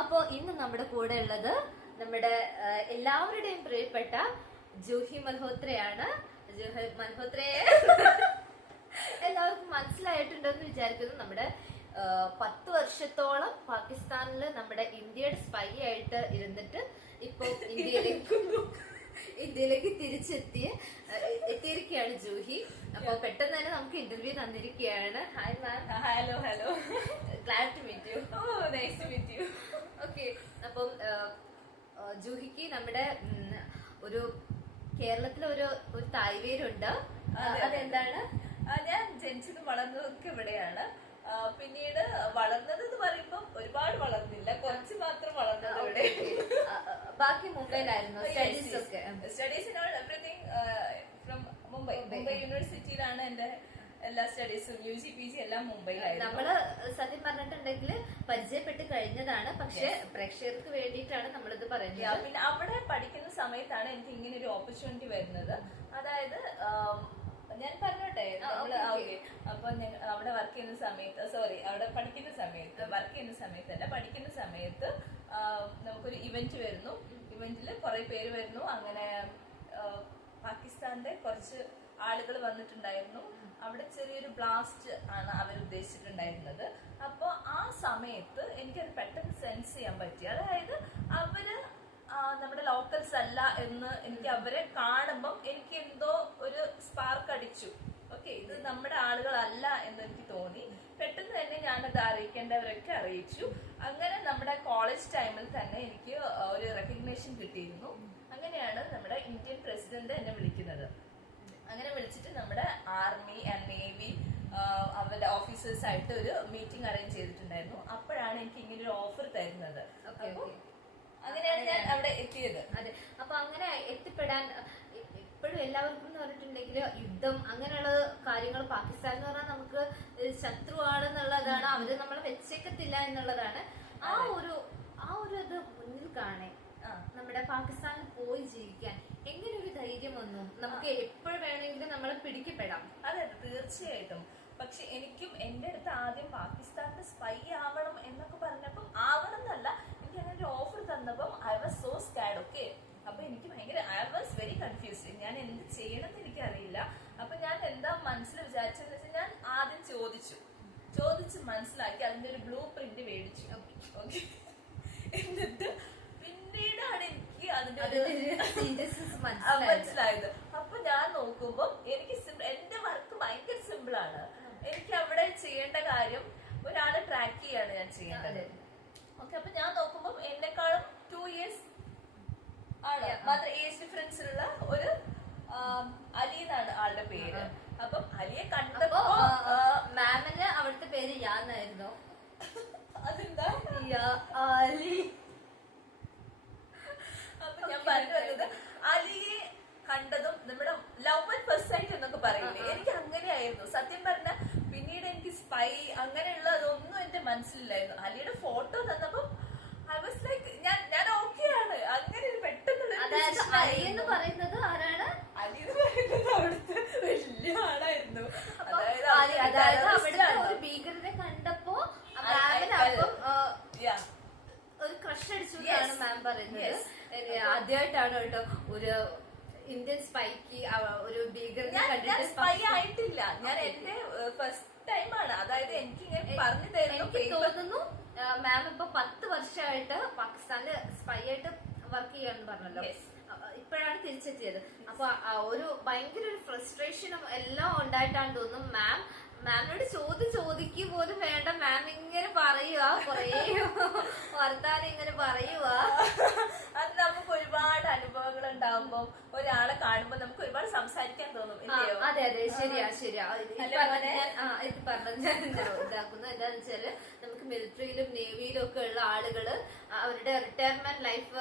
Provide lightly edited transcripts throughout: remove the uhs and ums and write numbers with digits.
അപ്പോ ഇന്ന് നമ്മുടെ കൂടെ ഉള്ളത് നമ്മുടെ എല്ലാവരുടെയും പ്രിയപ്പെട്ട ജൂഹി മൽഹോത്രയാണ്. ജൂഹി മൽഹോത്രയെ എല്ലാവർക്കും മനസ്സിലായിട്ടുണ്ടെന്ന് വിചാരിക്കുന്നു. നമ്മുടെ 10 വർഷത്തോളം പാകിസ്ഥാനില് നമ്മുടെ ഇന്ത്യയുടെ സ്പൈ ആയിട്ട് ഇരുന്നിട്ട് ഇപ്പൊ ഇന്ത്യയിലേക്ക് എത്തിയിരിക്കുകയാണ് ജൂഹി. അപ്പൊ പെട്ടെന്ന് തന്നെ നമുക്ക് ഇന്റർവ്യൂ തന്നിരിക്കുകയാണ്. Hi ma'am. Hello glad to meet you. Nice to meet you. Okay, അപ്പം ജൂഹിക്ക് നമ്മുടെ ഒരു കേരളത്തിലെ ഒരു തായ്വേരുണ്ട്. അതെന്താണ്? ഞാൻ ജനിച്ചതും വളർന്നതൊക്കെ ഇവിടെയാണ്. പിന്നീട് വളർന്നത് എന്ന് പറയുമ്പോൾ ഒരുപാട് വളർന്നില്ല, കുറച്ച് മാത്രം വളർന്നത് ഇവിടെ. ബാക്കി മുംബൈയിലായിരുന്നു സ്റ്റഡീസ് ഒക്കെ? Studies and everything from Mumbai യൂണിവേഴ്സിറ്റിയിലാണ് എന്റെ എല്ലാ സ്റ്റഡീസും. UG PG എല്ലാം മുംബൈയിലായിരുന്നു. നമ്മള് സത്യം പറഞ്ഞിട്ടുണ്ടെങ്കിൽ പരിചയപ്പെട്ട് കഴിഞ്ഞതാണ്, പക്ഷെ പ്രേക്ഷകർക്ക് വേണ്ടിയിട്ടാണ് നമ്മളിത് പറയുന്നത്. പിന്നെ അവിടെ പഠിക്കുന്ന സമയത്താണ് എനിക്ക് ഇങ്ങനെ ഒരു ഓപ്പർച്യൂണിറ്റി വരുന്നത്. അതായത് ഞാൻ പറഞ്ഞോട്ടെ, അപ്പൊ അവിടെ വർക്ക് ചെയ്യുന്ന സമയത്ത്, അവിടെ പഠിക്കുന്ന സമയത്ത് നമുക്കൊരു ഇവന്റ് വരുന്നു. ഇവന്റിൽ കുറെ പേര് വരുന്നു. അങ്ങനെ പാകിസ്ഥാന്റെ കുറച്ച് ആളുകൾ വന്നിട്ടുണ്ടായിരുന്നു. അവിടെ ചെറിയൊരു ബ്ലാസ്റ്റ് ആണ് അവർ ഉദ്ദേശിച്ചിട്ടുണ്ടായിരുന്നത്. അപ്പൊ ആ സമയത്ത് എനിക്കത് പെട്ടെന്ന് സെൻസ് ചെയ്യാൻ പറ്റി. അതായത് അവര് നമ്മുടെ ലോക്കൽസ് അല്ല എന്ന് എനിക്ക് അവരെ കാണുമ്പം എനിക്ക് എന്തോ ഒരു സ്പാർക്ക് അടിച്ചു. ഓക്കെ, ഇത് നമ്മുടെ ആളുകളല്ല എന്ന് എനിക്ക് തോന്നി. പെട്ടെന്ന് തന്നെ ഞാനത് അറിയിക്കേണ്ടവരൊക്കെ അറിയിച്ചു. അങ്ങനെ നമ്മുടെ കോളേജ് ടൈമിൽ തന്നെ എനിക്ക് ഒരു റെക്കഗ്നേഷൻ കിട്ടിയിരുന്നു. അങ്ങനെയാണ് നമ്മുടെ ഇന്ത്യൻ പ്രസിഡന്റ് എന്നെ വിളിക്കുന്നത്. അങ്ങനെ വിളിച്ചിട്ട് നമ്മുടെ ആർമി ആൻഡ് നേവി അവരുടെ ഓഫീസേഴ്സ് ആയിട്ട് ഒരു മീറ്റിംഗ് അറേഞ്ച് ചെയ്തിട്ടുണ്ടായിരുന്നു. അപ്പോഴാണ് എനിക്ക് ഇങ്ങനെ ഒരു ഓഫർ തരുന്നത്. അങ്ങനെയാണ് ഞാൻ അവിടെ എത്തിയത്. അതെ, അപ്പൊ അങ്ങനെ എത്തിപ്പെടാൻ ഇപ്പോഴും എല്ലാവർക്കും എന്ന് പറഞ്ഞിട്ടുണ്ടെങ്കിൽ യുദ്ധം അങ്ങനെയുള്ള കാര്യങ്ങൾ, പാകിസ്ഥാൻ എന്ന് പറഞ്ഞാൽ നമുക്ക് ശത്രുവാണെന്നുള്ളതാണ്, അവര് നമ്മളെ വെച്ചേക്കത്തില്ല എന്നുള്ളതാണ്. ആ ഒരു ഇത് മുന്നിൽ കാണേ നമ്മുടെ പാകിസ്ഥാനിൽ പോയി ജീവിക്കാൻ എങ്ങനെ ഒരു ധൈര്യം വന്നു? നമുക്ക് എപ്പോഴും വേണമെങ്കിലും നമ്മളെ പിടിക്കപ്പെടാം. അതെ, തീർച്ചയായിട്ടും. പക്ഷെ എനിക്കും എന്റെ അടുത്ത് ആദ്യം പാകിസ്ഥാനിന്റെ സ്പൈ ആവണം എന്നൊക്കെ പറഞ്ഞപ്പം ആവണം എന്നല്ല, എനിക്ക് അങ്ങനെ ഒരു ഓഫർ തന്നപ്പം I was so scared. Okay, അപ്പൊ എനിക്ക് ഭയങ്കര ഐ വാസ് വെരി കൺഫ്യൂസ്ഡ്. ഞാൻ എന്ത് ചെയ്യണമെന്ന് എനിക്കറിയില്ല. അപ്പൊ ഞാൻ എന്താ മനസ്സിൽ വിചാരിച്ചെന്ന് വെച്ചാൽ ഞാൻ ആദ്യം ചോദിച്ച് മനസ്സിലാക്കി അതിന്റെ ഒരു ബ്ലൂ പ്രിന്റ് മേടിച്ചു. ഓക്കെ, എന്നിട്ട് പിന്നീടാണ് എനിക്ക് അതിന്റെ മനസ്സിലായത്. അപ്പൊ ഞാൻ നോക്കുമ്പോ എനിക്ക് എന്റെ വർക്ക് ഭയങ്കര സിമ്പിൾ ആണ്. എനിക്ക് അവിടെ ചെയ്യേണ്ട കാര്യം ഒരാളെ ട്രാക്ക് ചെയ്യാണ് ഞാൻ ചെയ്യേണ്ടത്. ഓക്കെ, അപ്പൊ ഞാൻ നോക്കുമ്പോ എന്നെക്കാളും 2 years ആണ് മാത്രം ഏജ് ഡിഫറൻസ് ഉള്ള ഒരു അലി എന്നാണ് ആളുടെ പേര്. അപ്പം അലിയെ കണ്ടപ്പോ മാമിന് അവിടുത്തെ പേര് യാന്നായിരുന്നു. അതെന്താ അലി? അപ്പൊ ഞാൻ പറഞ്ഞു വന്നത് അലിയെ കണ്ടതും നമ്മുടെ ലവ് അറ്റ് ഫസ്റ്റ് സൈറ്റ് എന്നൊക്കെ പറയില്ലേ, എനിക്ക് അങ്ങനെയായിരുന്നു സത്യം പറഞ്ഞ. പിന്നീട് എനിക്ക് സ്പൈ അങ്ങനെയുള്ള അതൊന്നും എന്റെ മനസ്സിലായിരുന്നു. അലിയുടെ ഫോട്ടോ തന്നപ്പോ ഐ വാസ് ലൈക്ക് ഞാൻ ഓക്കെയാണ്. അങ്ങനെ ഒരു പെട്ടെന്നുള്ള അലി എന്ന് പറയുന്നത് ആരാണ്? അലി എന്ന് പറയുന്നത് അവിടുത്തെ വലിയ ആളായിരുന്നു. അതായത് അവിടുത്തെ ഒരു ഭീകരനെ കണ്ടപ്പോ ഒരു ക്രഷ് അടിച്ചു എന്നാണ് മാം പറയുന്നത്. ആദ്യമായിട്ടാണ് കേട്ടോ ഒരു ഇന്ത്യൻ സ്പൈക്ക് ഒരു ഭീകരനെ കണ്ടിട്ട്. സ്പൈ ആയിട്ടില്ല, ഞാൻ എന്റെ ഫസ്റ്റ് ടൈമാണ്. അതായത് എനിക്ക് ഇങ്ങനെ പറഞ്ഞു തരുന്നു. എനിക്ക് തോന്നുന്നു മാം ഇപ്പൊ 10 വർഷമായിട്ട് പാകിസ്ഥാനില് സ്പൈ ആയിട്ട് വർക്ക് ചെയ്യാന്ന് പറഞ്ഞല്ലോ. ഇപ്പോഴാണ് തിരിച്ചെത്തിയത്. അപ്പൊ ഒരു ഭയങ്കര ഒരു ഫ്രസ്ട്രേഷനും എല്ലാം ഉണ്ടായിട്ടാണ് തോന്നുന്നു. മാമിനോട് ചോദിക്കുക പോലും വേണ്ട, മാം ഇങ്ങനെ പറയുക, കുറേ വർത്താനം ഇങ്ങനെ പറയുക. അത് നമുക്ക് ഒരുപാട് അനുഭവങ്ങൾ ഉണ്ടാവുമ്പോ ഒരാളെ കാണുമ്പോ നമുക്ക് ഒരുപാട് സംസാരിക്കാൻ തോന്നും. അതെ, ശരിയാ. ഇത് പറഞ്ഞ ഇതാക്കുന്നു. എന്താന്ന് വെച്ചാല് നമുക്ക് മിലിറ്ററിയിലും നേവിയിലും ഒക്കെ ഉള്ള ആളുകള് അവരുടെ റിട്ടയർമെന്റ് ലൈഫ്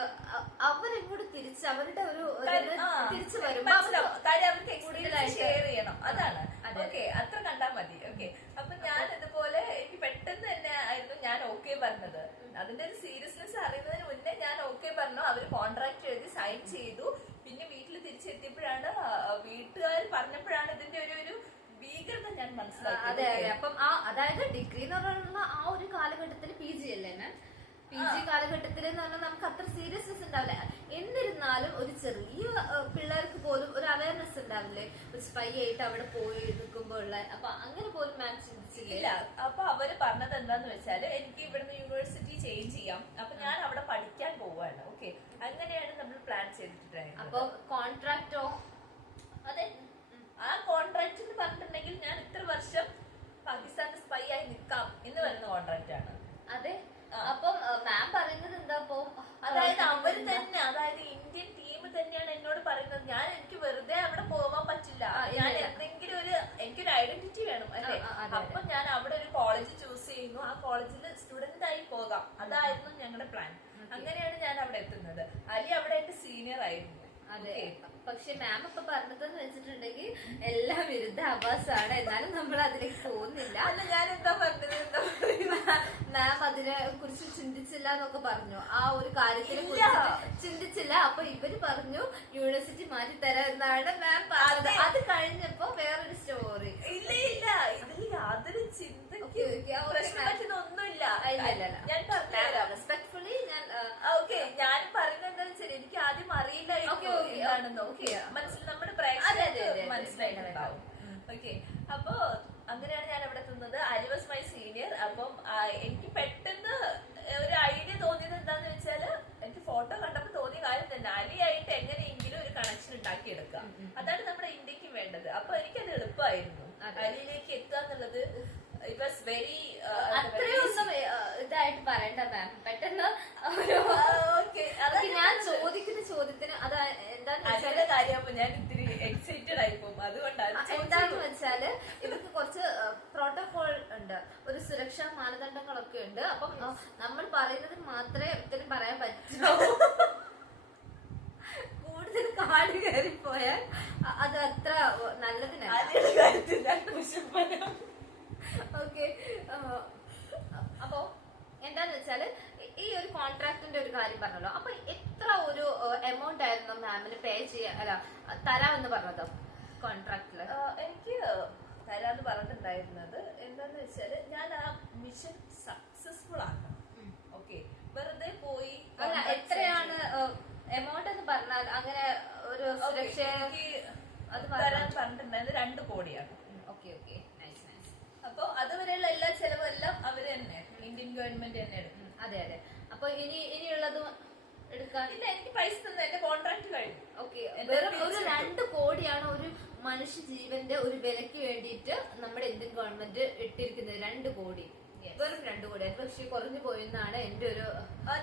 അവരെങ്ങോട്ട് തിരിച്ച് അവരുടെ ഒരു തിരിച്ചു വരുമ്പോ ഷെയർ ചെയ്യണം. അതാണ് ഓക്കെ, അത്ര കണ്ടാൽ മതി. ഓക്കെ, അപ്പൊ ഞാൻ ഇതുപോലെ എനിക്ക് പെട്ടെന്ന് തന്നെ ആയിരുന്നു ഞാൻ ഓക്കെ പറഞ്ഞത്. അതിന്റെ ഒരു സീരിയസ്നെസ് അറിയുന്നതിന് മുന്നേ ഞാൻ ഓക്കെ പറഞ്ഞു. അവര് കോൺട്രാക്ട് എഴുതി സൈൻ ചെയ്തു. പിന്നെ വീട്ടിൽ തിരിച്ചെത്തിയപ്പോഴാണ് വീട്ടുകാർ പറഞ്ഞപ്പോഴാണ് ഇതിന്റെ ഒരു ഭീകരത ഞാൻ മനസ്സിലാക്കി. അതെ, അപ്പം അതായത് ഡിഗ്രി എന്ന് പറയുന്ന ആ ഒരു കാലഘട്ടത്തിൽ PG അല്ലേ മാം? PG കാലഘട്ടത്തിൽ എന്ന് പറഞ്ഞാൽ നമുക്ക് അത്ര സീരിയസ്നെസ് ഉണ്ടാവില്ല. എന്നിരുന്നാലും ഒരു ചെറിയ പിള്ളേർക്ക് പോലും ഒരു അവയർനെസ് ഉണ്ടാവില്ലേ, ഒരു സ്പൈ ആയിട്ട് അവിടെ പോയി നിൽക്കുമ്പോൾ ഉള്ള. അപ്പൊ അങ്ങനെ പോലും മാം ചിന്തിച്ചില്ല. അപ്പൊ അവര് പറഞ്ഞത് എന്താന്ന് വെച്ചാല് എനിക്ക് ഇവിടുന്ന് യൂണിവേഴ്സിറ്റി ചേഞ്ച് ചെയ്യാം, അപ്പൊ ഞാൻ അവിടെ പഠിക്കാൻ പോവാണ്. ഓക്കെ, അങ്ങനെയാണ് നമ്മൾ പ്ലാൻ ചെയ്തിട്ടുണ്ടായിരുന്നത്. അപ്പൊ കോൺട്രാക്റ്റോ? അതെ, ആ കോൺട്രാക്ട് എന്ന് പറഞ്ഞിട്ടുണ്ടെങ്കിൽ ഞാൻ ഇത്ര വർഷം പാകിസ്ഥാന്റെ സ്പൈ ആയി നിൽക്കാം എന്ന് പറയുന്ന കോൺട്രാക്ട് ആണ്. അതെ, അപ്പം മാം പറയുന്നത് എന്താ അപ്പൊ? അതായത് അവര് തന്നെ, അതായത് ഇന്ത്യൻ ടീം തന്നെയാണ് എന്നോട് പറയുന്നത്. എനിക്ക് വെറുതെ അവിടെ പോകാൻ പറ്റില്ല, ഞാൻ എന്തെങ്കിലും എനിക്കൊരു ഐഡന്റിറ്റി വേണം അല്ലേ. അപ്പൊ ഞാൻ അവിടെ ഒരു കോളേജ് ചൂസ് ചെയ്യുന്നു, ആ കോളേജിൽ സ്റ്റുഡന്റ് ആയി പോകാം. അതായിരുന്നു ഞങ്ങളുടെ പ്ലാൻ. അങ്ങനെയാണ് ഞാൻ അവിടെ എത്തുന്നത്. അലി അവിടെ എന്റെ സീനിയർ ആയിരുന്നു. അതെ, പക്ഷെ മാം ഇപ്പൊ പറഞ്ഞതെന്ന് വെച്ചിട്ടുണ്ടെങ്കിൽ എല്ലാം വിരുദ്ധാഭാസമാണ്. എന്നാലും നമ്മൾ അതിലേക്ക് പോകുന്നില്ല. അല്ല, ഞാൻ എന്താ പറഞ്ഞത്, മാം അതിനെ കുറിച്ച് ചിന്തിച്ചില്ല എന്നൊക്കെ പറഞ്ഞു. ആ ഒരു കാര്യത്തിനെ ചിന്തിച്ചില്ല. അപ്പൊ ഇവര് പറഞ്ഞു യൂണിവേഴ്സിറ്റി മാറ്റി തരാം എന്നാണ് മാം പറഞ്ഞത്. അത് കഴിഞ്ഞപ്പോ വേറൊരു സ്റ്റോറി. ഇല്ല ഇല്ല, ഇതിൽ യാതൊരു ചിന്തയ്ക്ക് ഒന്നുമില്ല. ഞാൻ റെസ്പെക്ട്ഫുള്ളി ഓക്കെ, ഞാൻ പറയുന്നത് എന്താണെന്ന് വെച്ചാൽ എനിക്ക് ആദ്യം അറിയില്ലായിരുന്നു എന്താണെന്ന്. ഓക്കെ, നമ്മുടെ പ്രേക്ഷകർക്ക് മനസ്സിലായിട്ടുണ്ടാവും. ഓക്കെ, അപ്പൊ അങ്ങനെയാണ് ഞാൻ അവിടെ എത്തുന്നത്. Ali was my senior. അപ്പം എനിക്ക് പെട്ടെന്ന് ഒരു ഐഡിയ തോന്നിയത് എന്താന്ന് വെച്ചാല്, എനിക്ക് ഫോട്ടോ കണ്ടപ്പോ തോന്നിയ കാര്യം തന്നെ, അലിയായിട്ട് എങ്ങനെയെങ്കിലും ഒരു കണക്ഷൻ ഉണ്ടാക്കിയെടുക്കുക. അതാണ് നമ്മുടെ ഇന്ത്യക്ക് വേണ്ടത്. അപ്പൊ എനിക്കത് എളുപ്പമായിരുന്നു. അലിയിലേക്ക് എത്തുക എന്നുള്ളത് ഇറ്റ് വാസ് വെരി അത്രയൊന്നും ഇതായിട്ട് പറയണ്ട മാം. പെട്ടെന്ന് ഞാൻ ചോദിക്കുന്ന ചോദ്യത്തിന് അത് എന്താന്ന് കാര്യമാകുമ്പോ ഞാൻ ഇത്തിരി എക്സൈറ്റഡ് ആയിപ്പോവും. അതുകൊണ്ടാണ്. എന്താന്ന് വെച്ചാല് ഇവർക്ക് കുറച്ച് പ്രോട്ടോകോൾ ഉണ്ട്, ഒരു സുരക്ഷാ മാനദണ്ഡങ്ങളൊക്കെ ഉണ്ട്. അപ്പം നമ്മൾ പറയുന്നത് മാത്രമേ ഉത്തരം പറയാൻ പറ്റൂ. കൂടുതൽ കാട് കയറിപ്പോയാൽ അത് അത്ര നല്ലതിനല്ല. ഓക്കെ, അപ്പൊ എന്താന്ന് വെച്ചാല് ഈ ഒരു കോൺട്രാക്ടിന്റെ ഒരു കാര്യം പറഞ്ഞല്ലോ. അപ്പൊ എത്ര ഒരു എമൗണ്ട് ആയിരുന്നു മാമിന് പേ ചെയ്യാൻ, അല്ല തരാമെന്ന് പറഞ്ഞത് കോൺട്രാക്ടില്? എനിക്ക് തരാന്ന് പറഞ്ഞിട്ടുണ്ടായിരുന്നത് എന്താന്ന് വെച്ചാല്, ഞാൻ ആ മിഷൻ സക്സസ്ഫുൾ ആക്കണം. ഓക്കെ, വെറുതെ പോയി അല്ല, എത്രയാണ് എമൗണ്ട് എന്ന് പറഞ്ഞാൽ അങ്ങനെ ഒരു സുരക്ഷ അത് തരാൻ പറഞ്ഞിട്ടുണ്ടായിരുന്നത് 2 കോടിയാണ്. Okay okay, nice nice. അപ്പൊ അതുവരെയുള്ള എല്ലാ ചെലവെല്ലാം അവര് തന്നെ, ഇന്ത്യൻ ഗവൺമെന്റ് തന്നെ എടുക്കും. അതെ അതെ. അപ്പൊ ഇനിയുള്ളതും എടുക്കാൻ ഇല്ല, എനിക്ക് പൈസ തന്നെ, എന്റെ കോൺട്രാക്ട് കഴിഞ്ഞു. ഓക്കെ, വെറും ഒരു 2 കോടിയാണ് ഒരു മനുഷ്യ ജീവന്റെ ഒരു വിലക്ക് വേണ്ടിയിട്ട് നമ്മുടെ ഇന്ത്യൻ ഗവൺമെന്റ് ഇട്ടിരിക്കുന്നത്. 2 കോടി, വെറും 2 കോടി. പക്ഷെ കുറഞ്ഞു പോയെന്നാണ് എന്റെ ഒരു.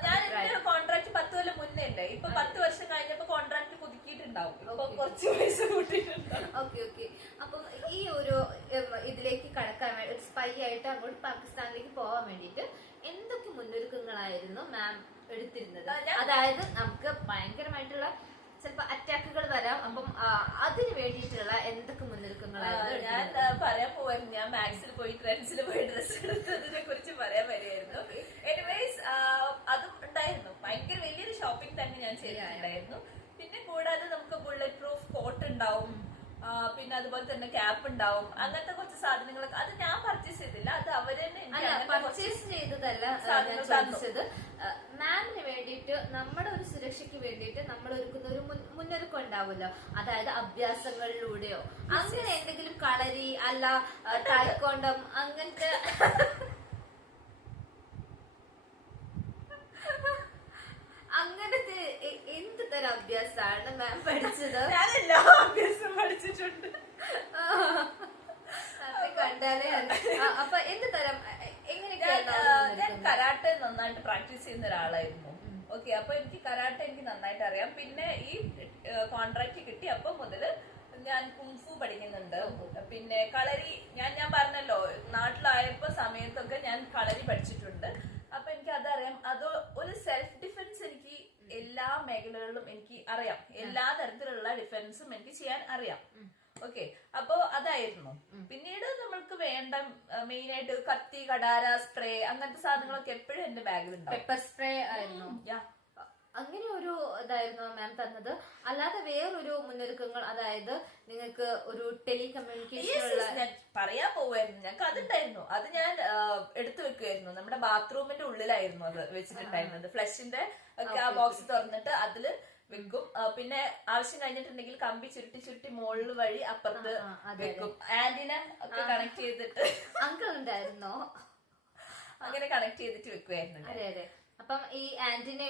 ഞാൻ എന്റെ കോൺട്രാക്ട് 10 കൊല്ലം മുന്നേ ഉണ്ട്. ഇപ്പൊ 10 വർഷം കഴിഞ്ഞപ്പോ കോൺട്രാക്ട് പുതുക്കിയിട്ടുണ്ടാവും. കുറച്ച് പൈസ കൂട്ടിയിട്ടുണ്ടാവും. Okay okay. അപ്പം ഈ ഒരു ഇതിലേക്ക് കടക്കാൻ വേണ്ടി, ഒരു സ്പൈ ആയിട്ട് അങ്ങോട്ട് പാകിസ്ഥാനിലേക്ക് പോകാൻ വേണ്ടിയിട്ട് എന്തൊക്കെ മുന്നൊരുക്കങ്ങളായിരുന്നു മാം എടുത്തിരുന്നത്? അതായത് നമുക്ക് ഭയങ്കരമായിട്ടുള്ള ചിലപ്പോ അറ്റാക്കുകൾ വരാം. അപ്പം അതിന് വേണ്ടിയിട്ടുള്ള എന്തൊക്കെ മുന്നൊരുക്കങ്ങളായിരുന്നു? ഞാൻ പറയാൻ പോവായിരുന്നു, ഞാൻ മാക്സിൽ പോയി ട്രെൻഡ്സിൽ പോയി ഡ്രസ് എടുത്തതിനെ കുറിച്ച് പറയാൻ വരികയായിരുന്നു. എനിവേസ്, അതും ഉണ്ടായിരുന്നു. ഭയങ്കര വലിയൊരു ഷോപ്പിംഗ് തന്നെ ഞാൻ ചെയ്തിട്ടുണ്ടായിരുന്നു. പിന്നെ കൂടാതെ നമുക്ക് ബുള്ളറ്റ് പ്രൂഫ് കോട്ട് ഉണ്ടാവും, പിന്നെ അതുപോലെ തന്നെ ക്യാപ്പ് ഉണ്ടാവും. അങ്ങനത്തെ കുറച്ച് സാധനങ്ങളൊക്കെ അത് ഞാൻ പർച്ചേസ് ചെയ്തില്ല, അത് അവര് പർച്ചേസ് ചെയ്തതല്ല ചോദിച്ചത്. മാമിന് വേണ്ടിയിട്ട് നമ്മുടെ ഒരു സുരക്ഷയ്ക്ക് വേണ്ടിയിട്ട് നമ്മൾ ഒരുക്കുന്ന ഒരു മുന്നൊരുക്കം ഉണ്ടാവുമല്ലോ. അതായത് അഭ്യാസങ്ങളിലൂടെയോ അങ്ങനെ എന്തെങ്കിലും, കളരി അല്ല തായ്ക്കൊണ്ടം അങ്ങനത്തെ അങ്ങനത്തെ എന്ത് തരം അഭ്യാസമാണ് മാം പഠിച്ചത്? ഞാൻ എല്ലാ അഭ്യാസം പഠിച്ചിട്ടുണ്ട്. കണ്ടാലേ. അപ്പൊ എന്ത് തരം, ഞാൻ കരാട്ടെ നന്നായിട്ട് പ്രാക്ടീസ് ചെയ്യുന്ന ഒരാളായിരുന്നു. ഓക്കെ, അപ്പൊ എനിക്ക് കരാട്ടെ എനിക്ക് നന്നായിട്ട് അറിയാം. പിന്നെ ഈ കോൺട്രാക്ട് കിട്ടി അപ്പൊ മുതല് ഞാൻ കുംഫു പഠിക്കുന്നുണ്ട്. പിന്നെ കളരി ഞാൻ പറഞ്ഞല്ലോ, നാട്ടിലായപ്പോ സമയത്തൊക്കെ ഞാൻ കളരി പഠിച്ചിട്ടുണ്ട്. അപ്പൊ എനിക്ക് അതറിയാം. അത് ഒരു സെൽഫ് ഡിഫെൻസ് എനിക്ക് എല്ലാ മേഖലകളിലും എനിക്ക് അറിയാം. എല്ലാ തരത്തിലുള്ള ഡിഫെൻസും എനിക്ക് ചെയ്യാൻ അറിയാം. ഓക്കെ, അപ്പൊ അതായിരുന്നു. പിന്നീട് നമ്മൾക്ക് വേണ്ട മെയിൻ ആയിട്ട് കത്തി, കടാര, സ്പ്രേ അങ്ങനത്തെ സാധനങ്ങളൊക്കെ എപ്പോഴും എന്റെ ബാഗിൽ ഉണ്ടാവും. പെപ്പർ സ്പ്രേ ആയിരുന്നു. അങ്ങനെ ഒരു ഇതായിരുന്നു മാം തന്നത്. അല്ലാതെ വേറൊരു മുന്നൊരുക്കങ്ങൾ, അതായത് നിങ്ങൾക്ക് ഒരു ടെലികമ്മ്യൂണിക്കേഷനുള്ള ഞാൻ പറയാൻ പോവായിരുന്നു, ഞങ്ങൾക്ക് അതുണ്ടായിരുന്നു. അത് ഞാൻ എടുത്തു വെക്കുമായിരുന്നു. നമ്മുടെ ബാത്റൂമിന്റെ ഉള്ളിലായിരുന്നു അത് വെച്ചിട്ടുണ്ടായിരുന്നത്. ഫ്ലഷിന്റെ ഒക്കെ ആ ബോക്സ് തുറന്നിട്ട് അതില് വെക്കും. പിന്നെ ആവശ്യം കഴിഞ്ഞിട്ടുണ്ടെങ്കിൽ കമ്പി ചുരുട്ടി ചുരുട്ടി മുകളിൽ വഴി അപ്പുറത്ത് വെക്കും. ആന്റിന ഒക്കെ കണക്ട് ചെയ്തിട്ട് അങ്കിൾ ഉണ്ടായിരുന്നോ? അങ്ങനെ കണക്ട് ചെയ്തിട്ട് വെക്കുമായിരുന്നു. അതെ അതെ. അപ്പം ഈ ആന്റിനെ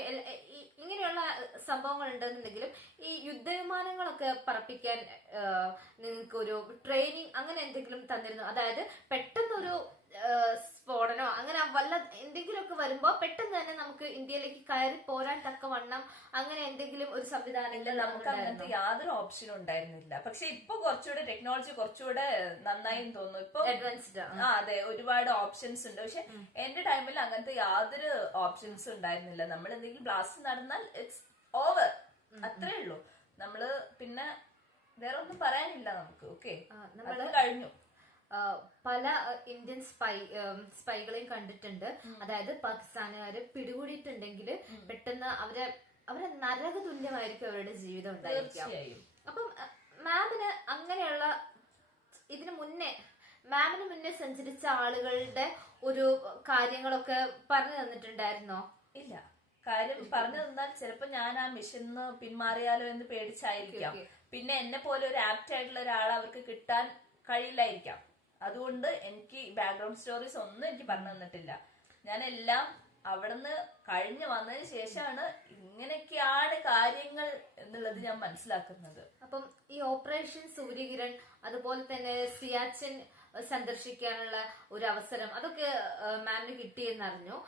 ഇങ്ങനെയുള്ള സംഭവങ്ങൾ ഉണ്ടെന്നുണ്ടെങ്കിലും ഈ യുദ്ധവിമാനങ്ങളൊക്കെ പറപ്പിക്കാൻ നിങ്ങൾക്ക് ഒരു ട്രെയിനിങ് അങ്ങനെ എന്തെങ്കിലും തന്നിരുന്നു? അതായത് പെട്ടെന്നൊരു സ്ഫോടനോ അങ്ങനെ വല്ല എന്തെങ്കിലുമൊക്കെ വരുമ്പോ പെട്ടെന്ന് തന്നെ നമുക്ക് ഇന്ത്യയിലേക്ക് കയറി പോരാൻ തക്കവണ്ണം അങ്ങനെ എന്തെങ്കിലും ഒരു സംവിധാനം? ഇല്ല, നമുക്ക് അങ്ങനത്തെ യാതൊരു ഓപ്ഷനും ഉണ്ടായിരുന്നില്ല. പക്ഷെ ഇപ്പൊ കുറച്ചുകൂടെ ടെക്നോളജി കുറച്ചുകൂടെ നന്നായി തോന്നുന്നു. ഇപ്പൊ അഡ്വാൻസ്ഡ്. അതെ, ഒരുപാട് ഓപ്ഷൻസ് ഉണ്ട്. പക്ഷെ എന്റെ ടൈമിൽ അങ്ങനത്തെ യാതൊരു ഓപ്ഷൻസും ഉണ്ടായിരുന്നില്ല. നമ്മൾ എന്തെങ്കിലും ബ്ലാസ്റ്റ് നടന്നാൽ ഇറ്റ്സ് ഓവർ, അത്രേ ഉള്ളൂ. നമ്മള് പിന്നെ വേറെ ഒന്നും പറയാനില്ല നമുക്ക്. ഓക്കെ, നമ്മൾ കഴിഞ്ഞു. പല ഇന്ത്യൻ സ്പൈകളെയും കണ്ടിട്ടുണ്ട്. അതായത് പാകിസ്ഥാനുകാര് പിടികൂടിയിട്ടുണ്ടെങ്കിൽ പെട്ടെന്ന് അവരെ നരക തുല്യമായിരിക്കും അവരുടെ ജീവിതം ഉണ്ടായിരിക്കാം. അപ്പം മാമിന് അങ്ങനെയുള്ള മാമിന് മുന്നേ സഞ്ചരിച്ച ആളുകളുടെ ഒരു കാര്യങ്ങളൊക്കെ പറഞ്ഞു തന്നിട്ടുണ്ടായിരുന്നോ? ഇല്ല, കാര്യം പറഞ്ഞു തന്നാൽ ചിലപ്പോ ഞാൻ ആ മിഷന്ന് പിന്മാറിയാലോ എന്ന് പേടിച്ചായിരിക്കാം. പിന്നെ എന്നെ പോലെ ഒരു ആപ്റ്റ് ആയിട്ടുള്ള ഒരാൾ അവർക്ക് കിട്ടാൻ കഴിയില്ലായിരിക്കാം. അതുകൊണ്ട് എനിക്ക് ബാക്ക്ഗ്രൗണ്ട് സ്റ്റോറീസ് ഒന്നും എനിക്ക് പറഞ്ഞു തന്നിട്ടില്ല. ഞാൻ എല്ലാം അവിടുന്ന് കഴിഞ്ഞു വന്നതിന് ശേഷമാണ് ഇങ്ങനെയൊക്കെയാണ് കാര്യങ്ങൾ എന്നുള്ളത് ഞാൻ മനസ്സിലാക്കുന്നത്. അപ്പം ഈ ഓപ്പറേഷൻ സൂര്യകിരൺ, അതുപോലെ തന്നെ സിയാച്ചിൻ സന്ദർശിക്കാനുള്ള ഒരു അവസരം, അതൊക്കെ മാമിന് കിട്ടിയെന്നറിഞ്ഞു.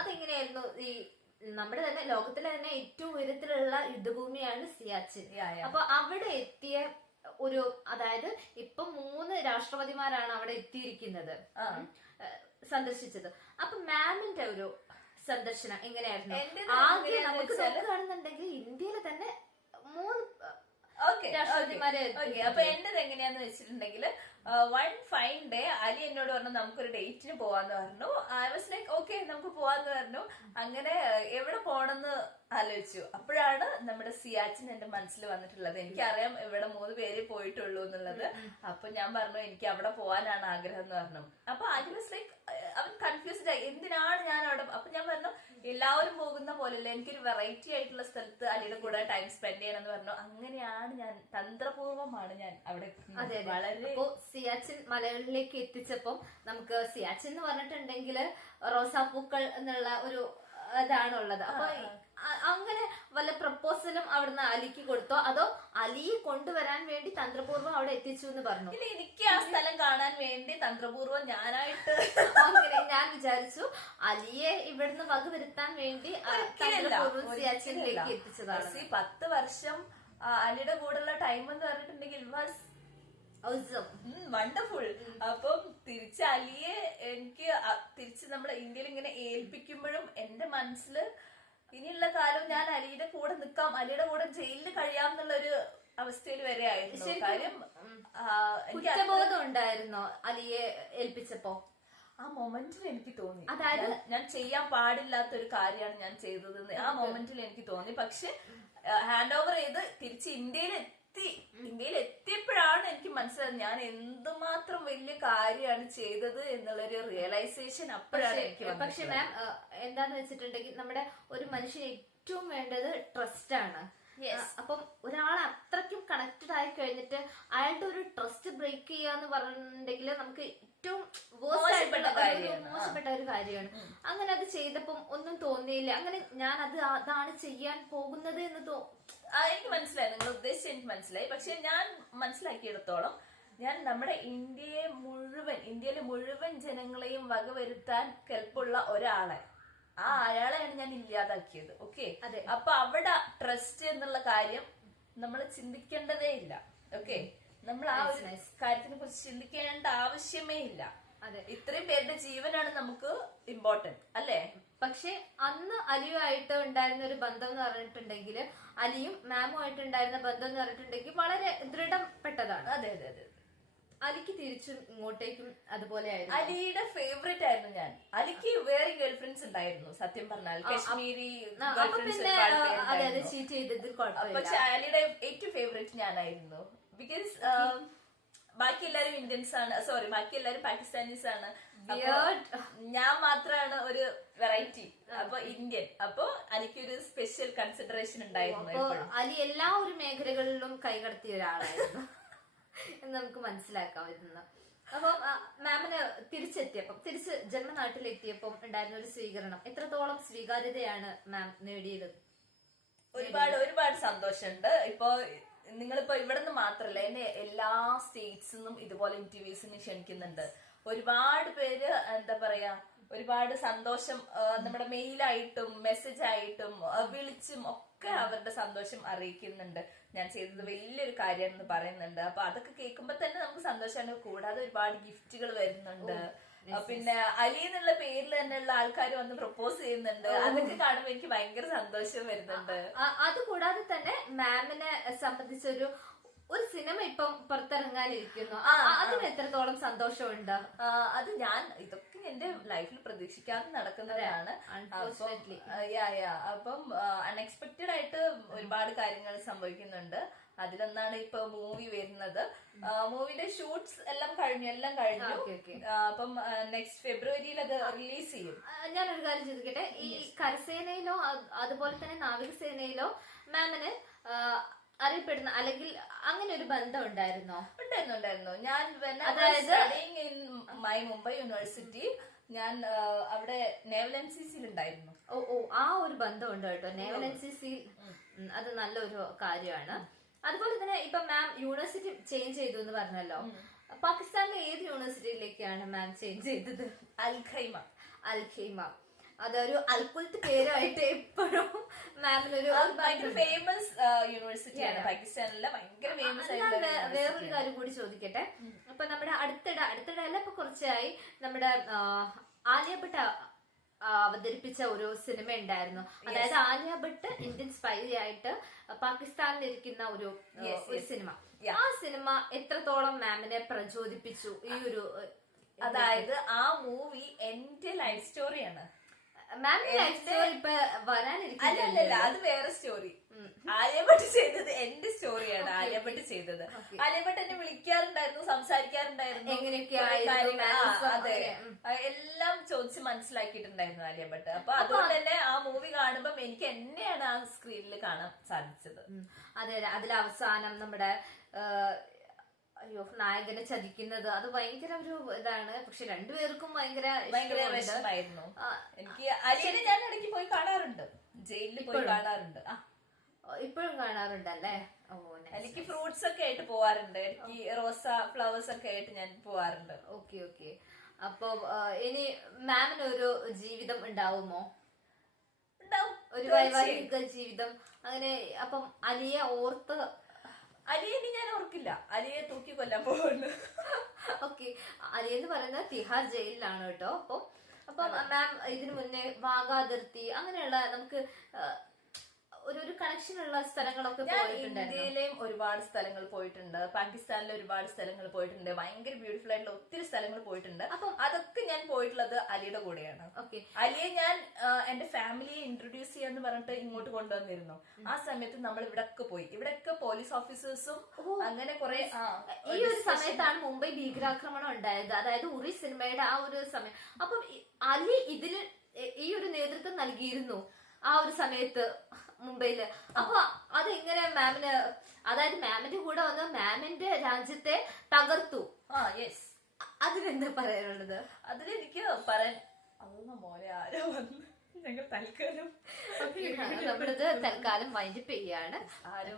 അതെങ്ങനെയായിരുന്നു? ഈ നമ്മുടെ തന്നെ ലോകത്തിലെ തന്നെ ഏറ്റവും ഉയരത്തിലുള്ള യുദ്ധഭൂമിയാണ് സിയാച്ചിൻ. അപ്പൊ അവിടെ എത്തിയ ഒരു, അതായത് ഇപ്പൊ 3 രാഷ്ട്രപതിമാരാണ് അവിടെ എത്തിയിരിക്കുന്നത്, സന്ദർശിച്ചത്. അപ്പൊ മാമിന്റെ ഒരു സന്ദർശനം എങ്ങനെയായിരുന്നു? ആദ്യം നമുക്ക് നോക്കുകയാണെന്നുണ്ടെങ്കിൽ ഇന്ത്യയിലെ തന്നെ 3 രാഷ്ട്രപതിമാരെ. അപ്പൊ എന്റേത് എങ്ങനെയാന്ന് വെച്ചിട്ടുണ്ടെങ്കിൽ, വൺ ഫൈൻ ഡേ അലി എന്നോട് പറഞ്ഞു നമുക്കൊരു ഡേറ്റിന് പോവാന്ന് പറഞ്ഞു. ഐ വാസ് ലൈക്ക് ഓക്കെ, നമുക്ക് പോവാന്ന് പറഞ്ഞു. അങ്ങനെ എവിടെ പോണെന്ന് ആലോചിച്ചു. അപ്പോഴാണ് നമ്മുടെ സിയാച്ചിൻ എന്റെ മനസ്സിൽ വന്നിട്ടുള്ളത്. എനിക്കറിയാം ഇവിടെ 3 പേരെ പോയിട്ടുള്ളൂ എന്നുള്ളത്. അപ്പൊ ഞാൻ പറഞ്ഞു എനിക്ക് അവിടെ പോവാനാണ് ആഗ്രഹം എന്ന് പറഞ്ഞു. അപ്പൊ ഐ വാസ് ലൈക്ക്, അവൻ കൺഫ്യൂസ്ഡ് ആയി, എന്തിനാണ് ഞാൻ അവിടെ. അപ്പൊ ഞാൻ പറഞ്ഞു എല്ലാവരും പോകുന്ന പോലെയല്ല, എനിക്കൊരു വെറൈറ്റി ആയിട്ടുള്ള സ്ഥലത്ത് അലിയുടെ കൂടെ ടൈം സ്പെൻഡ് ചെയ്യണം എന്ന് പറഞ്ഞു. അങ്ങനെയാണ് ഞാൻ തന്ത്രപൂർവ്വമാണ് ഞാൻ അവിടെ വളരെ. സിയാച്ചിൻ മലകളിലേക്ക് എത്തിച്ചപ്പം നമുക്ക് സിയാച്ചിൻ എന്ന് പറഞ്ഞിട്ടുണ്ടെങ്കിൽ റോസാപ്പൂക്കൾ എന്നുള്ള ഒരു ഇതാണുള്ളത്. അപ്പൊ അങ്ങനെ വല്ല പ്രപ്പോസലും അവിടുന്ന് അലിക്ക് കൊടുത്തോ, അതോ അലിയെ കൊണ്ടുവരാൻ വേണ്ടി തന്ത്രപൂർവ്വം അവിടെ എത്തിച്ചു എന്ന് പറഞ്ഞു? ഇല്ല, എനിക്ക് ആ സ്ഥലം കാണാൻ വേണ്ടി തന്ത്രപൂർവ്വം ഞാനായിട്ട് അങ്ങനെ ഞാൻ വിചാരിച്ചു അലിയെ ഇവിടുന്ന് വകവരുത്താൻ വേണ്ടി തന്ത്രപൂർവ്വം സിയാച്ചിനിലേക്ക് എത്തിച്ചതാണ്. 10 വർഷം അലിയുടെ കൂടെയുള്ള ടൈം എന്ന് പറഞ്ഞിട്ടുണ്ടെങ്കിൽ വണ്ടർഫുൾ. അപ്പം തിരിച്ച് അലിയെ എനിക്ക് തിരിച്ച് നമ്മൾ ഇന്ത്യയിൽ ഇങ്ങനെ ഏൽപ്പിക്കുമ്പോഴും എന്റെ മനസ്സില് ഇനിയുള്ള കാലം ഞാൻ അലിയുടെ കൂടെ നിൽക്കാം, അലിയുടെ കൂടെ ജയിലിൽ കഴിയാം എന്നുള്ളൊരു അവസ്ഥയിൽ വരെ ആയിരുന്നു. കാര്യം കുറ്റബോധം ഉണ്ടായിരുന്നോ അലിയെ ഏൽപ്പിച്ചപ്പോ? ആ മൊമെന്റിൽ എനിക്ക് തോന്നി, അതായത് ഞാൻ ചെയ്യാൻ പാടില്ലാത്ത ഒരു കാര്യമാണ് ഞാൻ ചെയ്തതെന്ന് ആ മൊമെന്റിൽ എനിക്ക് തോന്നി. പക്ഷെ ഹാൻഡ് ഓവർ ചെയ്ത് തിരിച്ച് ഇന്ത്യയിൽ എത്തിയപ്പോഴാണ് എനിക്ക് മനസ്സിലായത് ഞാൻ എന്തുമാത്രം വലിയ കാര്യമാണ് ചെയ്തത് എന്നുള്ളൊരു റിയലൈസേഷൻ അപ്പോഴാണ് എനിക്ക്. പക്ഷെ മാം എന്താന്ന് വെച്ചിട്ടുണ്ടെങ്കിൽ നമ്മുടെ ഒരു മനുഷ്യന് ഏറ്റവും വേണ്ടത് ട്രസ്റ്റ് ആണ്. അപ്പം ഒരാൾ അത്രയ്ക്കും കണക്റ്റഡ് ആയി കഴിഞ്ഞിട്ട് അയാളുടെ ഒരു ട്രസ്റ്റ് ബ്രേക്ക് ചെയ്യാന്ന് പറഞ്ഞിട്ടുണ്ടെങ്കിൽ നമുക്ക് ഏറ്റവും മോശപ്പെട്ട ഒരു കാര്യമാണ്. അങ്ങനെ അത് ചെയ്തപ്പം ഒന്നും തോന്നിയില്ല, അങ്ങനെ ഞാൻ അതാണ് ചെയ്യാൻ പോകുന്നത് എന്ന് എനിക്ക് മനസ്സിലായി, നിങ്ങൾ ഉദ്ദേശിച്ച് എനിക്ക് മനസ്സിലായി. പക്ഷെ ഞാൻ മനസ്സിലാക്കിയെടുത്തോളം ഞാൻ നമ്മുടെ ഇന്ത്യയിലെ മുഴുവൻ ജനങ്ങളെയും വകവരുത്താൻ കെൽപ്പുള്ള ഒരാളെ, അയാളെയാണ് ഞാൻ ഇല്ലാതാക്കിയത്. ഓക്കെ, അപ്പൊ അവിടെ ട്രസ്റ്റ് എന്നുള്ള കാര്യം നമ്മൾ ചിന്തിക്കേണ്ടതേ ഇല്ല. ഓക്കെ, നമ്മൾ ആ ഒരു കാര്യത്തിനെ കുറിച്ച് ചിന്തിക്കേണ്ട ആവശ്യമേ ഇല്ല. ഇത്രയും പേരുടെ ജീവനാണ് നമുക്ക് ഇമ്പോർട്ടന്റ് അല്ലേ? പക്ഷെ അന്ന് അലിയുമായിട്ട് ഉണ്ടായിരുന്ന ഒരു ബന്ധം എന്ന് പറഞ്ഞിട്ടുണ്ടെങ്കിൽ, അലിയും മാമുമായിട്ട് ഉണ്ടായിരുന്ന ബന്ധം എന്ന് പറഞ്ഞിട്ടുണ്ടെങ്കിൽ വളരെ ദൃഢപ്പെട്ടതാണ്. അതെ അതെ അതെ. അലിക്ക് തിരിച്ചും ഇങ്ങോട്ടേക്കും അതുപോലെ ആയിരുന്നു. അലിയുടെ ഫേവറേറ്റ് ആയിരുന്നു ഞാൻ. അലിക്ക് വേറെ ഗേൾ ഫ്രണ്ട്സ് ഉണ്ടായിരുന്നു സത്യം പറഞ്ഞാൽ. കശ്മീരി ഗേൾ ഫ്രണ്ട്സ് ചീറ്റ് ചെയ്തതിൽ കുഴപ്പമില്ല. പക്ഷെ അലിയുടെ ഏറ്റവും ഫേവറേറ്റ് ഞാനായിരുന്നു. ബിക്കോസ് ബാക്കി എല്ലാരും ഇന്ത്യൻസ് ആണ്, സോറി ബാക്കി എല്ലാരും പാകിസ്ഥാനീസ് ആണ്. ഞാൻ മാത്രമാണ് ഒരു വെറൈറ്റി, അപ്പൊ ഇന്ത്യൻ. അപ്പൊ എനിക്കൊരു സ്പെഷ്യൽ കൺസിഡറേഷൻ ഉണ്ടായിരുന്നു. അലി എല്ലാ ഒരു മേഖലകളിലും കൈകടത്തിയ ഒരാളായിരുന്നു എന്ന് നമുക്ക് മനസ്സിലാക്കാൻ പറ്റുന്നു. അപ്പം മാമിന് തിരിച്ച് ജന്മനാട്ടിലെത്തിയപ്പം ഉണ്ടായിരുന്ന ഒരു സ്വീകരണം, എത്രത്തോളം സ്വീകാര്യതയാണ് മാം നേടിയത്? ഒരുപാട് സന്തോഷമുണ്ട്. ഇപ്പൊ നിങ്ങളിപ്പോ ഇവിടെ നിന്ന് മാത്രല്ല, എന്നെ എല്ലാ സ്റ്റേറ്റ്സിന്നും ഇതുപോലെ ഇന്റർവ്യൂസിന് ക്ഷണിക്കുന്നുണ്ട്. ഒരുപാട് പേര് എന്താ പറയാ, ഒരുപാട് സന്തോഷം നമ്മുടെ മെയിലായിട്ടും മെസ്സേജ് ആയിട്ടും വിളിച്ചും ഒക്കെ അവരുടെ സന്തോഷം അറിയിക്കുന്നുണ്ട്. ഞാൻ ചെയ്തത് വലിയൊരു കാര്യമെന്ന് പറയുന്നുണ്ട്. അപ്പൊ അതൊക്കെ കേൾക്കുമ്പോ തന്നെ നമുക്ക് സന്തോഷമാണ്. കൂടാതെ ഒരുപാട് ഗിഫ്റ്റുകൾ വരുന്നുണ്ട്. പിന്നെ അലി എന്നുള്ള പേരിൽ തന്നെയുള്ള ആൾക്കാർ വന്ന് പ്രപ്പോസ് ചെയ്യുന്നുണ്ട്. അതൊക്കെ കാണുമ്പോൾ എനിക്ക് ഭയങ്കര സന്തോഷം വരുന്നുണ്ട്. അതുകൂടാതെ തന്നെ മാമിനെ സംബന്ധിച്ചൊരു സിനിമ ഇപ്പം പുറത്തിറങ്ങാനിരിക്കുന്നു. അതിന് എത്രത്തോളം സന്തോഷമുണ്ട്? അത് ഇതൊക്കെ എന്റെ ലൈഫിൽ പ്രതീക്ഷിക്കാതെ നടക്കുന്നതാണ്. അപ്പം അൺഎക്സ്പെക്റ്റഡ് ആയിട്ട് ഒരുപാട് കാര്യങ്ങൾ സംഭവിക്കുന്നുണ്ട്. അതിലൊന്നാണ് ഇപ്പൊ മൂവി വരുന്നത്. മൂവിയുടെ ഷൂട്ട്സ് എല്ലാം കഴിഞ്ഞു. അപ്പം നെക്സ്റ്റ് ഫെബ്രുവരിയിൽ അത് റിലീസ് ചെയ്യും. ഞാനൊരു കാര്യം ചോദിക്കട്ടെ, ഈ കരസേനയിലോ അതുപോലെ തന്നെ നാവികസേനയിലോ മാമിന് അറിയപ്പെടുന്ന അല്ലെങ്കിൽ അങ്ങനെ ഒരു ബന്ധം ഉണ്ടായിരുന്നോ? ഉണ്ടായിരുന്നു. ഞാൻ അതായത് മൈ മുംബൈ യൂണിവേഴ്സിറ്റി, ഞാൻ അവിടെ നേവൽ NCC ഉണ്ടായിരുന്നു. ആ ഒരു ബന്ധമുണ്ട് കേട്ടോ. നേവൽ NCC അത് നല്ലൊരു കാര്യമാണ്. അതുപോലെ തന്നെ ഇപ്പൊ മാം യൂണിവേഴ്സിറ്റി ചേഞ്ച് ചെയ്തു എന്ന് പറഞ്ഞല്ലോ. പാകിസ്ഥാനിലെ ഏത് യൂണിവേഴ്സിറ്റിയിലേക്കാണ് മാം ചേഞ്ച് ചെയ്തത്? അൽഖൈമ. അതൊരു അൽക്കുലത്ത് പേരായിട്ട് എപ്പോഴും മാമിനൊരു ഭയങ്കര ഫേമസ് യൂണിവേഴ്സിറ്റിയാണ് പാകിസ്ഥാനിലെ. ഭയങ്കര ഫേമസ് ആയിട്ടുള്ള. വേറൊരു കാര്യം കൂടി ചോദിക്കട്ടെ. അപ്പൊ നമ്മുടെ അടുത്തിടെ അല്ല, ഇപ്പൊ കുറച്ചായി നമ്മുടെ ആലിയ ഭട്ട് അവതരിപ്പിച്ച ഒരു സിനിമ ഉണ്ടായിരുന്നു. അതായത് ആലിയ ഭട്ട് ഇന്ത്യൻ സ്പൈ ആയിട്ട് പാകിസ്ഥാനിലിരിക്കുന്ന ഒരു സിനിമ. ആ സിനിമ എത്രത്തോളം മാമിനെ പ്രചോദിപ്പിച്ചു? ഈ ഒരു അതായത് ആ മൂവി എന്റെ ലൈഫ് സ്റ്റോറിയാണ്. അല്ലല്ല, അത് വേറെ സ്റ്റോറി. ആലിയ ഭട്ട് ചെയ്തത് എന്റെ സ്റ്റോറിയാണ്. ആലിയ ഭട്ട് ചെയ്തത്. ആലിയ ഭട്ട് എന്നെ വിളിക്കാറുണ്ടായിരുന്നു, സംസാരിക്കാറുണ്ടായിരുന്നു, അതെ, എല്ലാം ചോദിച്ച് മനസ്സിലാക്കിയിട്ടുണ്ടായിരുന്നു ആലിയ ഭട്ട്. അപ്പൊ അതുകൊണ്ട് തന്നെ ആ മൂവി കാണുമ്പം എനിക്ക് എന്നെയാണ് ആ സ്ക്രീനിൽ കാണാൻ സാധിച്ചത്. അതെ, അതിലവസാനം നമ്മുടെ നായകനെ ചതിക്കുന്നത് അത് ഭയങ്കര ഒരു ഇതാണ്. പക്ഷെ രണ്ടുപേർക്കും ഭയങ്കര വിഷമായിരുന്നു. എനിക്ക് അലിയെ ഞാൻ ഇടയ്ക്ക് പോയി കാണാറുണ്ട്, ജയിലിൽ പോയി കാണാറുണ്ട്. ഇപ്പോഴും കാണാറുണ്ടല്ലേ? എനിക്ക് ഫ്രൂട്ട്സ് ഒക്കെ ആയിട്ട് പോവാറുണ്ട്. എനിക്ക് റോസ ഫ്ലവേഴ്സ് ഒക്കെ ആയിട്ട് ഞാൻ പോവാറുണ്ട്. ഓക്കെ. അപ്പൊ ഇനി മാമിന് ഒരു ജീവിതം ഉണ്ടാവുമോ? ഒരു വൈവാഹിക ജീവിതം അങ്ങനെ? അപ്പം അലിയെ ഓർത്ത് അലിയെ ഞാൻ ഓർക്കില്ല. അലിയെ തൂക്കി കൊല്ലാൻ പോകുന്നു. ഓക്കെ. അലി എന്ന് പറയുന്നത് തിഹാർ ജയിലിലാണ് കേട്ടോ. അപ്പൊ മാം ഇതിനു മുന്നേ വാഗ അതിർത്തി അങ്ങനെയുള്ള നമുക്ക് ഒരു കണക്ഷൻ ഉള്ള സ്ഥലങ്ങളൊക്കെ പോയിട്ടുണ്ട്. ഇന്ത്യയിലെയും ഒരുപാട് സ്ഥലങ്ങൾ പോയിട്ടുണ്ട്, പാകിസ്ഥാനിലെ ഒരുപാട് സ്ഥലങ്ങൾ പോയിട്ടുണ്ട്, ഭയങ്കര ബ്യൂട്ടിഫുൾ ആയിട്ടുള്ള ഒത്തിരി സ്ഥലങ്ങൾ പോയിട്ടുണ്ട്. അപ്പൊ അതൊക്കെ ഞാൻ പോയിട്ടുള്ളത് അലിയുടെ കൂടെയാണ്. അലിയെ ഞാൻ എന്റെ ഫാമിലിയെ ഇൻട്രൊഡ്യൂസ് ചെയ്യാന്ന് പറഞ്ഞിട്ട് ഇങ്ങോട്ട് കൊണ്ടുവന്നിരുന്നു. ആ സമയത്ത് നമ്മൾ ഇവിടെയൊക്കെ പോലീസ് ഓഫീസേഴ്സും അങ്ങനെ കുറെ. ഈ ഒരു സമയത്താണ് മുംബൈ ഭീകരാക്രമണം ഉണ്ടായത്, അതായത് ഉറി സിനിമയുടെ ആ ഒരു സമയം. അപ്പം അലി ഇതിന് ഈ ഒരു നേതൃത്വം നൽകിയിരുന്നു ആ ഒരു സമയത്ത് മുംബൈയില്. അപ്പൊ അതെങ്ങനെ മാമിന്, അതായത് മാമിന്റെ കൂടെ വന്ന് മാമിന്റെ രാജ്യത്തെ തകർത്തു? അതിനെന്താ പറയാനുള്ളത്? അതിലെനിക്ക് പറയാൻ മോനെ ആരോ വന്നു. ഞങ്ങൾ തൽക്കാലം നമ്മളിത് തൽക്കാലം വൈൻഡപ്പ് ചെയ്യാണ്. ആരോ